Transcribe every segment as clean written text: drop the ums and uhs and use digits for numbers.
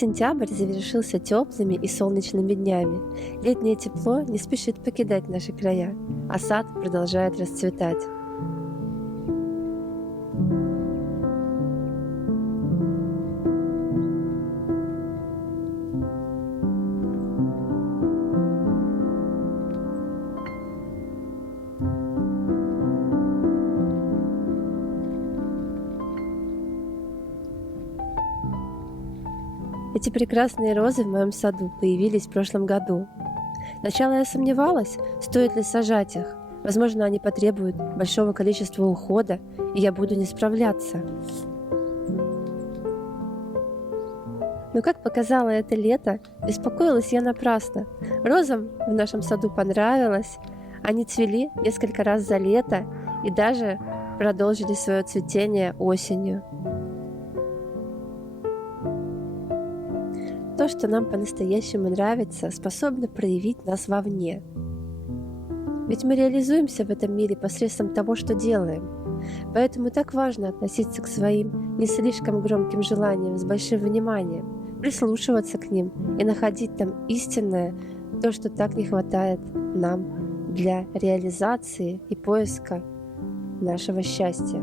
Сентябрь завершился теплыми и солнечными днями. Летнее тепло не спешит покидать наши края, а сад продолжает расцветать. Эти прекрасные розы в моем саду появились в прошлом году. Сначала я сомневалась, стоит ли сажать их. Возможно, они потребуют большого количества ухода, и я буду не справляться. Но, как показало это лето, беспокоилась я напрасно. Розам в нашем саду понравилось. Они цвели несколько раз за лето и даже продолжили свое цветение осенью. То, что нам по-настоящему нравится, способно проявить нас вовне. Ведь мы реализуемся в этом мире посредством того, что делаем. Поэтому так важно относиться к своим не слишком громким желаниям с большим вниманием, прислушиваться к ним и находить там истинное, то, что так не хватает нам для реализации и поиска нашего счастья.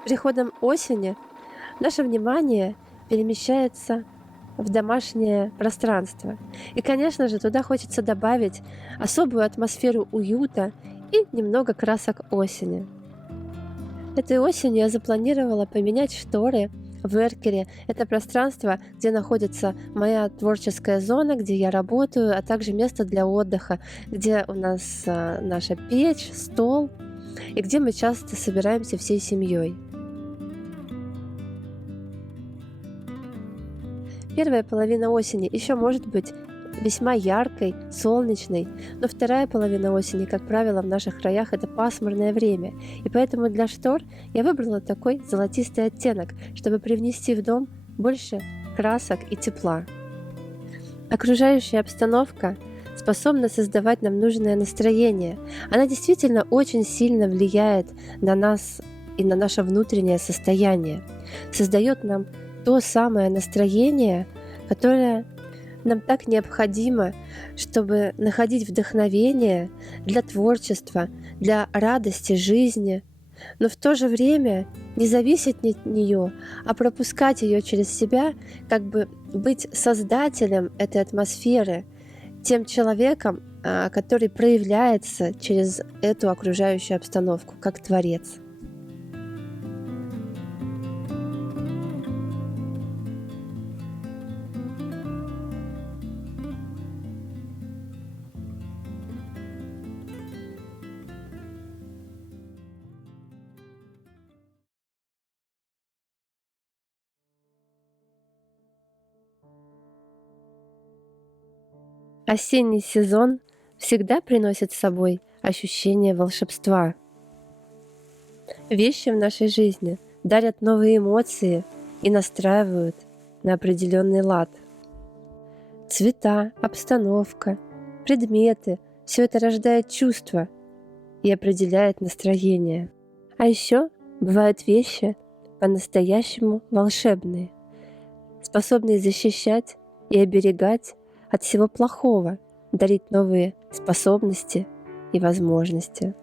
С приходом осени наше внимание перемещается в домашнее пространство. И, конечно же, туда хочется добавить особую атмосферу уюта и немного красок осени. Этой осенью я запланировала поменять шторы в эркере. Это пространство, где находится моя творческая зона, где я работаю, а также место для отдыха, где у нас наша печь, стол, и где мы часто собираемся всей семьей. Первая половина осени еще может быть весьма яркой, солнечной, но вторая половина осени, как правило, в наших краях это пасмурное время, и поэтому для штор я выбрала такой золотистый оттенок, чтобы привнести в дом больше красок и тепла. Окружающая обстановка способна создавать нам нужное настроение. Она действительно очень сильно влияет на нас и на наше внутреннее состояние, создает нам то самое настроение, которое нам так необходимо, чтобы находить вдохновение для творчества, для радости жизни, но в то же время не зависеть от нее, а пропускать ее через себя, как бы быть создателем этой атмосферы, тем человеком, который проявляется через эту окружающую обстановку, как творец. Осенний сезон всегда приносит с собой ощущение волшебства. Вещи в нашей жизни дарят новые эмоции и настраивают на определенный лад. Цвета, обстановка, предметы — все это рождает чувства и определяет настроение. А еще бывают вещи по-настоящему волшебные, способные защищать и оберегать от всего плохого, дарить новые способности и возможности.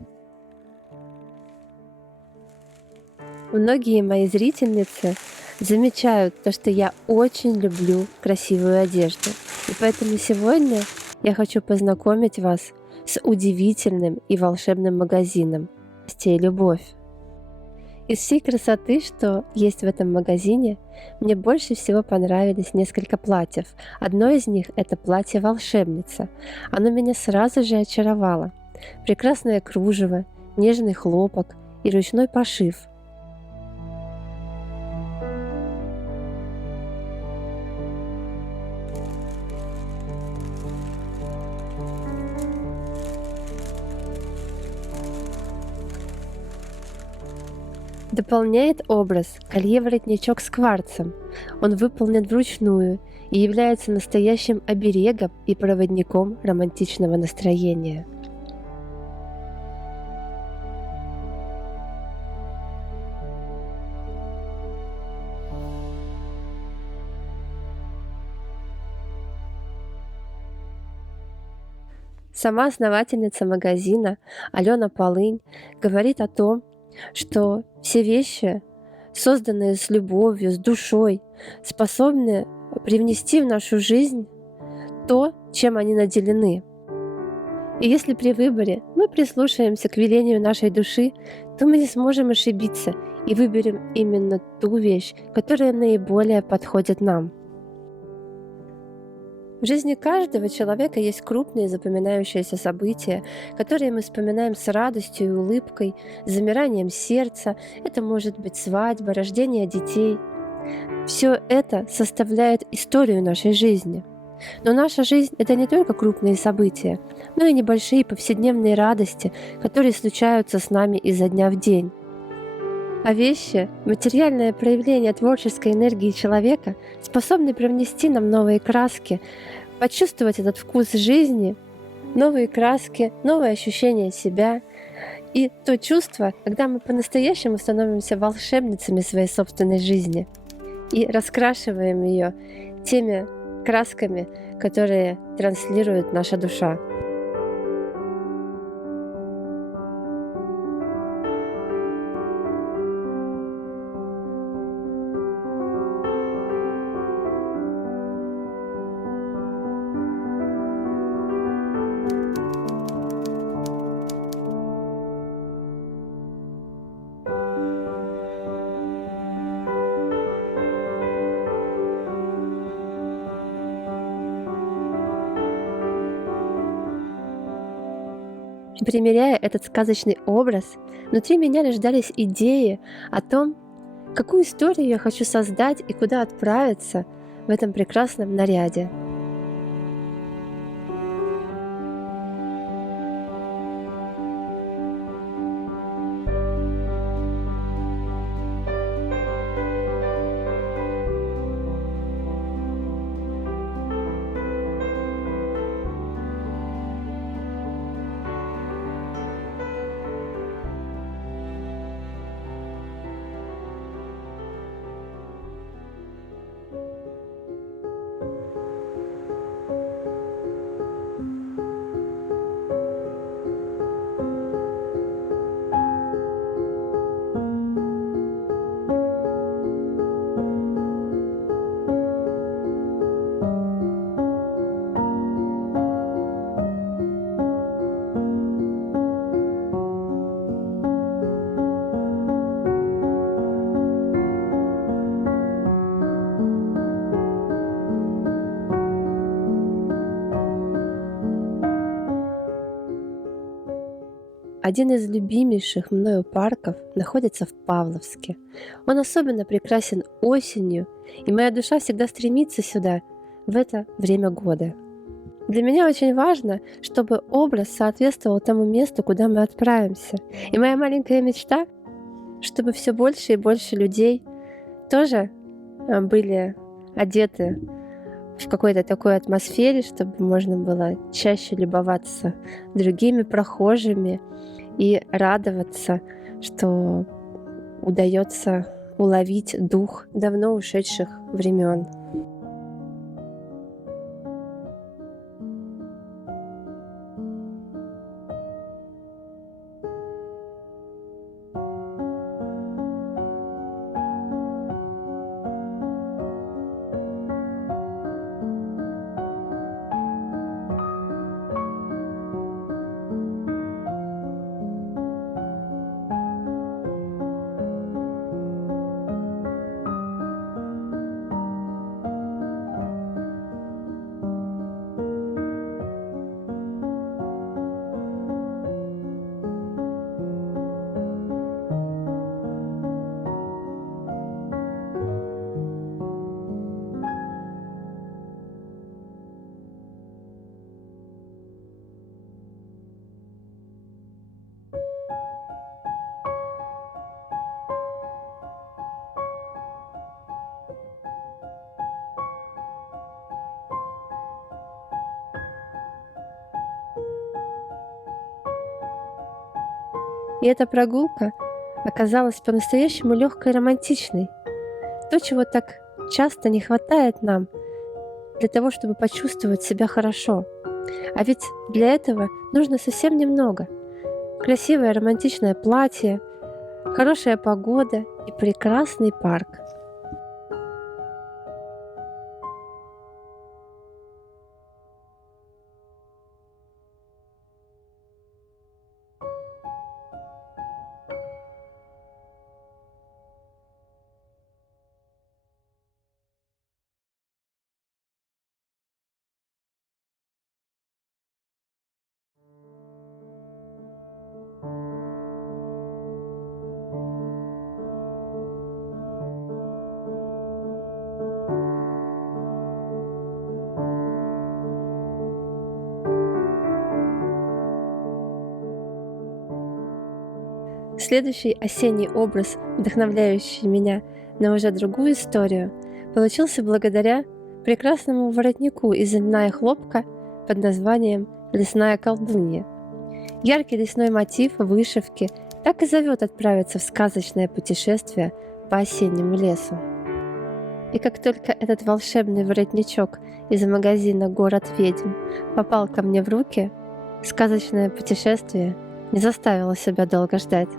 Многие мои зрительницы замечают то, что я очень люблю красивую одежду. И поэтому сегодня я хочу познакомить вас с удивительным и волшебным магазином «Счастье и любовь». Из всей красоты, что есть в этом магазине, мне больше всего понравились несколько платьев. Одно из них — это платье «Волшебница». Оно меня сразу же очаровало. Прекрасное кружево, нежный хлопок и ручной пошив. Дополняет образ колье-воротничок с кварцем. Он выполнен вручную и является настоящим оберегом и проводником романтичного настроения. Сама основательница магазина Алена Полынь говорит о том, что все вещи, созданные с любовью, с душой, способны привнести в нашу жизнь то, чем они наделены. И если при выборе мы прислушаемся к велению нашей души, то мы не сможем ошибиться и выберем именно ту вещь, которая наиболее подходит нам. В жизни каждого человека есть крупные запоминающиеся события, которые мы вспоминаем с радостью и улыбкой, с замиранием сердца. Это может быть свадьба, рождение детей. Все это составляет историю нашей жизни. Но наша жизнь — это не только крупные события, но и небольшие повседневные радости, которые случаются с нами изо дня в день. А вещи, материальное проявление творческой энергии человека, способны привнести нам новые краски, почувствовать этот вкус жизни, новые краски, новые ощущения себя и то чувство, когда мы по-настоящему становимся волшебницами своей собственной жизни и раскрашиваем ее теми красками, которые транслирует наша душа. Примеряя этот сказочный образ, внутри меня рождались идеи о том, какую историю я хочу создать и куда отправиться в этом прекрасном наряде. Один из любимейших мною парков находится в Павловске. Он особенно прекрасен осенью, и моя душа всегда стремится сюда в это время года. Для меня очень важно, чтобы образ соответствовал тому месту, куда мы отправимся. И моя маленькая мечта, чтобы все больше и больше людей тоже были одеты в какой-то такой атмосфере, чтобы можно было чаще любоваться другими прохожими и радоваться, что удается уловить дух давно ушедших времен. И эта прогулка оказалась по-настоящему легкой и романтичной. То, чего так часто не хватает нам для того, чтобы почувствовать себя хорошо. А ведь для этого нужно совсем немного. Красивое романтичное платье, хорошая погода и прекрасный парк. Следующий осенний образ, вдохновляющий меня на уже другую историю, получился благодаря прекрасному воротнику из льна и хлопка под названием «Лесная колдунья». Яркий лесной мотив вышивки так и зовет отправиться в сказочное путешествие по осеннему лесу. И как только этот волшебный воротничок из магазина «Город ведьм» попал ко мне в руки, сказочное путешествие не заставило себя долго ждать.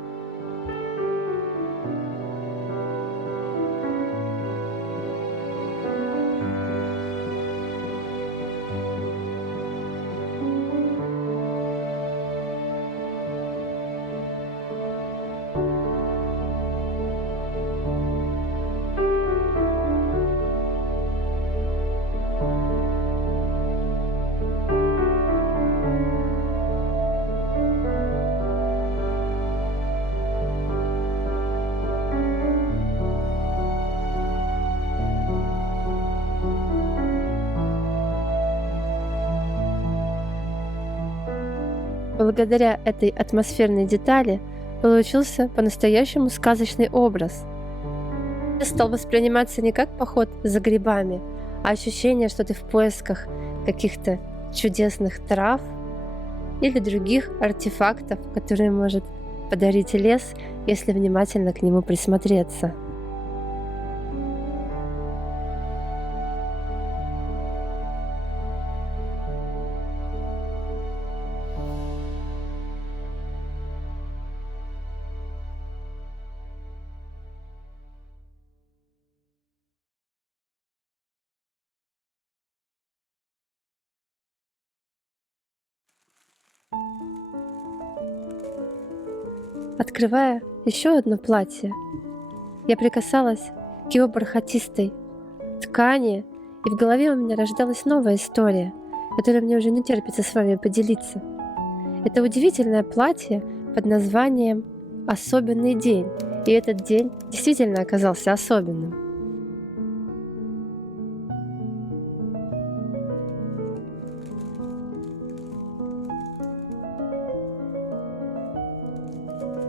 Благодаря этой атмосферной детали получился по-настоящему сказочный образ. Стал восприниматься не как поход за грибами, а ощущение, что ты в поисках каких-то чудесных трав или других артефактов, которые может подарить лес, если внимательно к нему присмотреться. Открывая еще одно платье, я прикасалась к его бархатистой ткани, и в голове у меня рождалась новая история, которой мне уже не терпится с вами поделиться. Это удивительное платье под названием «Особенный день». И этот день действительно оказался особенным.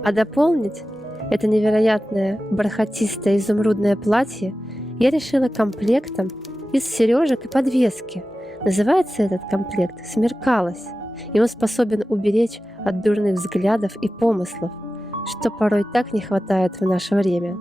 А дополнить это невероятное бархатистое изумрудное платье я решила комплектом из сережек и подвески. Называется этот комплект «Смеркалось», и он способен уберечь от дурных взглядов и помыслов, что порой так не хватает в наше время.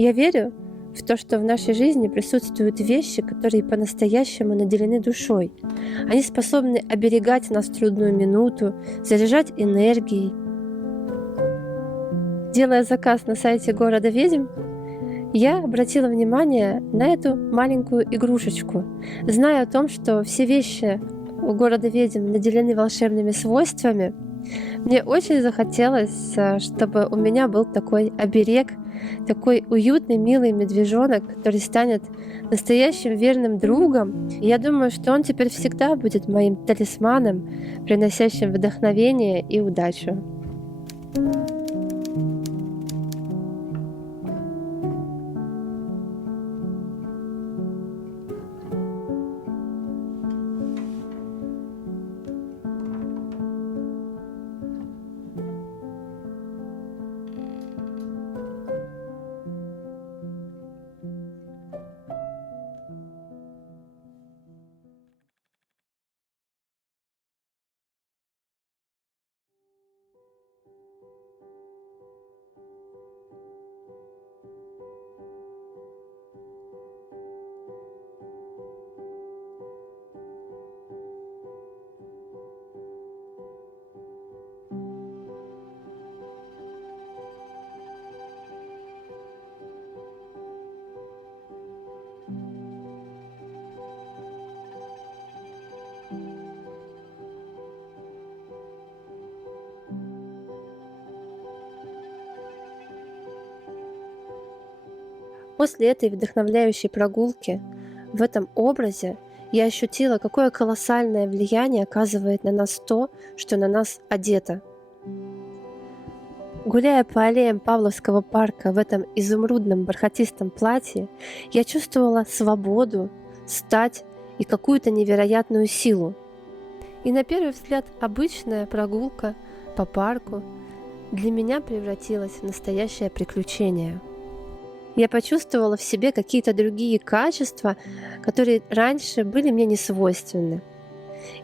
Я верю в то, что в нашей жизни присутствуют вещи, которые по-настоящему наделены душой. Они способны оберегать нас в трудную минуту, заряжать энергией. Делая заказ на сайте города ведьм, я обратила внимание на эту маленькую игрушечку, зная о том, что все вещи у города ведьм наделены волшебными свойствами. Мне очень захотелось, чтобы у меня был такой оберег, такой уютный, милый медвежонок, который станет настоящим верным другом. И я думаю, что он теперь всегда будет моим талисманом, приносящим вдохновение и удачу. После этой вдохновляющей прогулки в этом образе я ощутила, какое колоссальное влияние оказывает на нас то, что на нас одето. Гуляя по аллеям Павловского парка в этом изумрудном бархатистом платье, я чувствовала свободу, стать и какую-то невероятную силу. И на первый взгляд обычная прогулка по парку для меня превратилась в настоящее приключение. Я почувствовала в себе какие-то другие качества, которые раньше были мне не свойственны.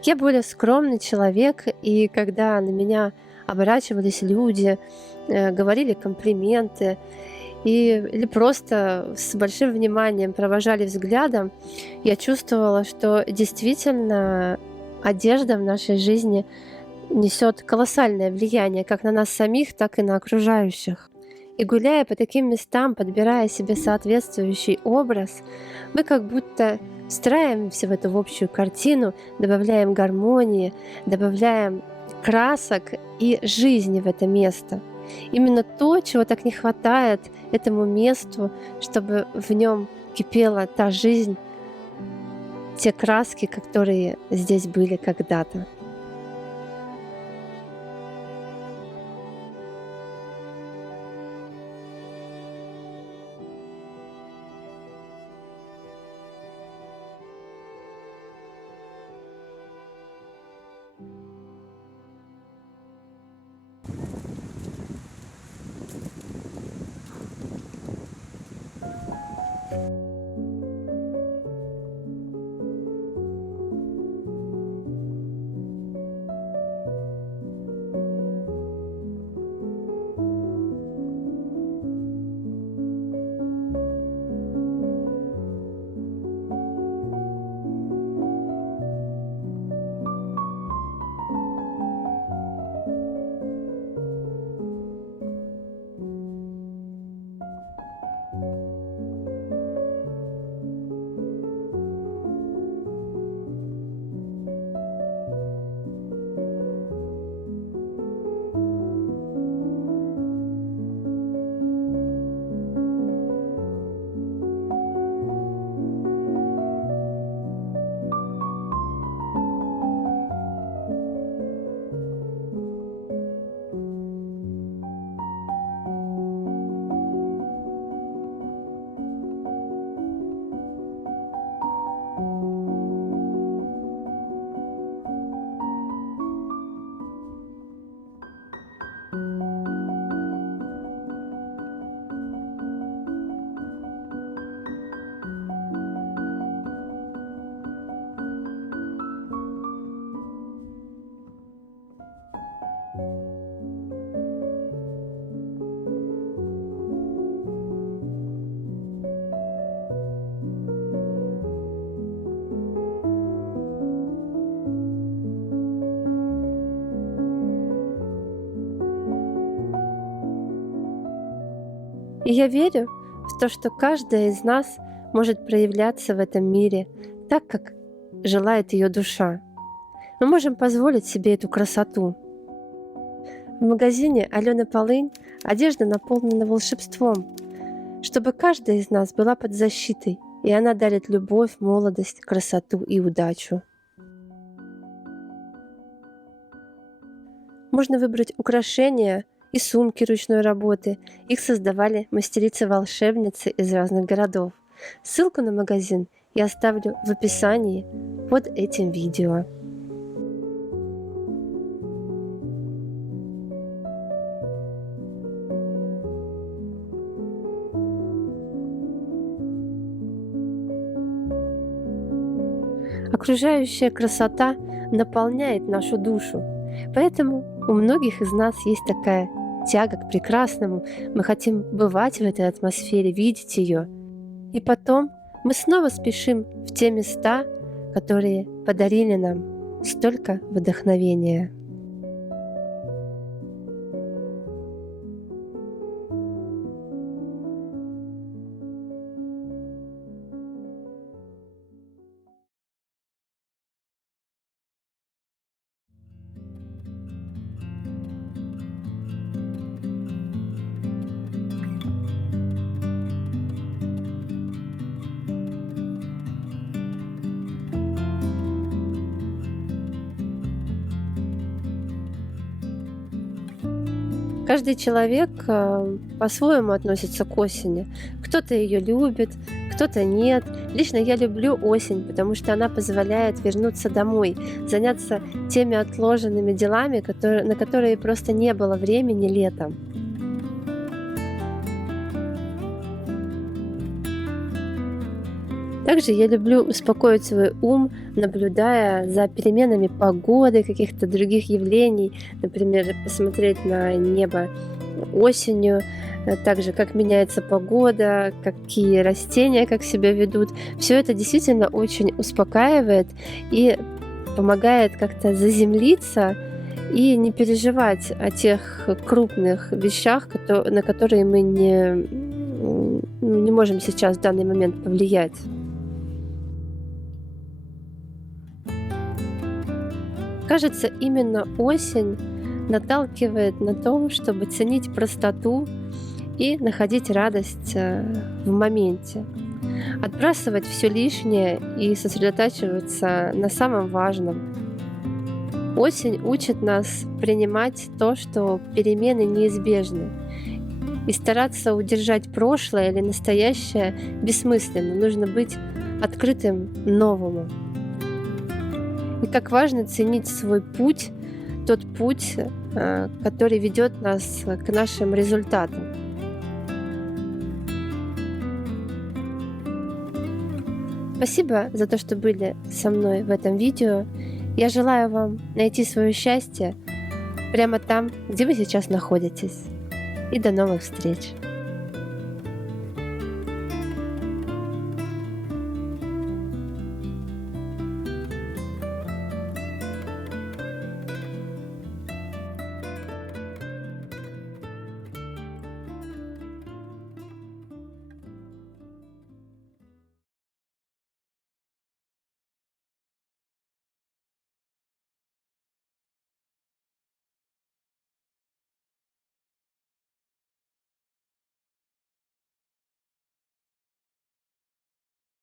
Я более скромный человек, и когда на меня оборачивались люди, говорили комплименты или просто с большим вниманием провожали взглядом, я чувствовала, что действительно одежда в нашей жизни несет колоссальное влияние как на нас самих, так и на окружающих. И гуляя по таким местам, подбирая себе соответствующий образ, мы как будто встраиваемся в эту общую картину, добавляем гармонии, добавляем красок и жизни в это место. Именно то, чего так не хватает этому месту, чтобы в нем кипела та жизнь, те краски, которые здесь были когда-то. И я верю в то, что каждая из нас может проявляться в этом мире так, как желает ее душа. Мы можем позволить себе эту красоту. В магазине Алены Полынь одежда наполнена волшебством, чтобы каждая из нас была под защитой, и она дарит любовь, молодость, красоту и удачу. Можно выбрать украшения и сумки ручной работы. Их создавали мастерицы-волшебницы из разных городов. Ссылку на магазин я оставлю в описании под этим видео. Окружающая красота наполняет нашу душу, поэтому у многих из нас есть такая тяга к прекрасному. Мы хотим бывать в этой атмосфере, видеть ее. И потом мы снова спешим в те места, которые подарили нам столько вдохновения. Каждый человек по-своему относится к осени. Кто-то ее любит, кто-то нет. Лично я люблю осень, потому что она позволяет вернуться домой, заняться теми отложенными делами, на которые просто не было времени летом. Также я люблю успокоить свой ум, наблюдая за переменами погоды, каких-то других явлений, например, посмотреть на небо осенью, также как меняется погода, какие растения как себя ведут. Все это действительно очень успокаивает и помогает как-то заземлиться и не переживать о тех крупных вещах, на которые мы не можем сейчас в данный момент повлиять. Кажется, именно осень наталкивает на то, чтобы ценить простоту и находить радость в моменте. Отбрасывать все лишнее и сосредотачиваться на самом важном. Осень учит нас принимать то, что перемены неизбежны. И стараться удержать прошлое или настоящее бессмысленно. Нужно быть открытым новому. И как важно ценить свой путь, тот путь, который ведет нас к нашим результатам. Спасибо за то, что были со мной в этом видео. Я желаю вам найти свое счастье прямо там, где вы сейчас находитесь. И до новых встреч!